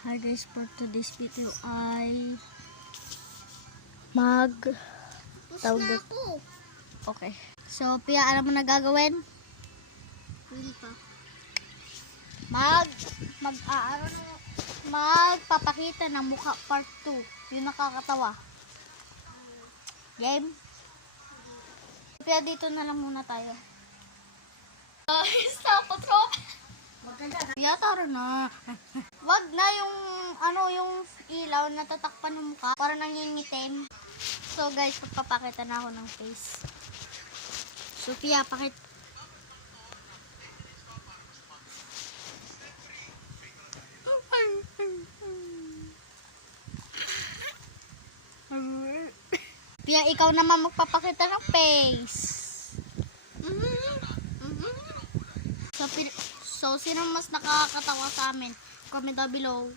Hi guys, for today's video ay tawag doon. Okay. So, Pia, alam mo na gagawin? Hindi pa. Magpapakita ng mukha part 2. Yung nakakatawa. Game? Pia, dito na lang muna tayo. Stop, patrol! Pia, tara na. Wag na yung yung ilaw na tatakpan ng mukha para nangingitim. So guys, magpapakita na ako ng face. So Pia, pakit. Pia, ikaw naman magpapakita ng face. So sino mas nakakatawa sa amin? Comment down below.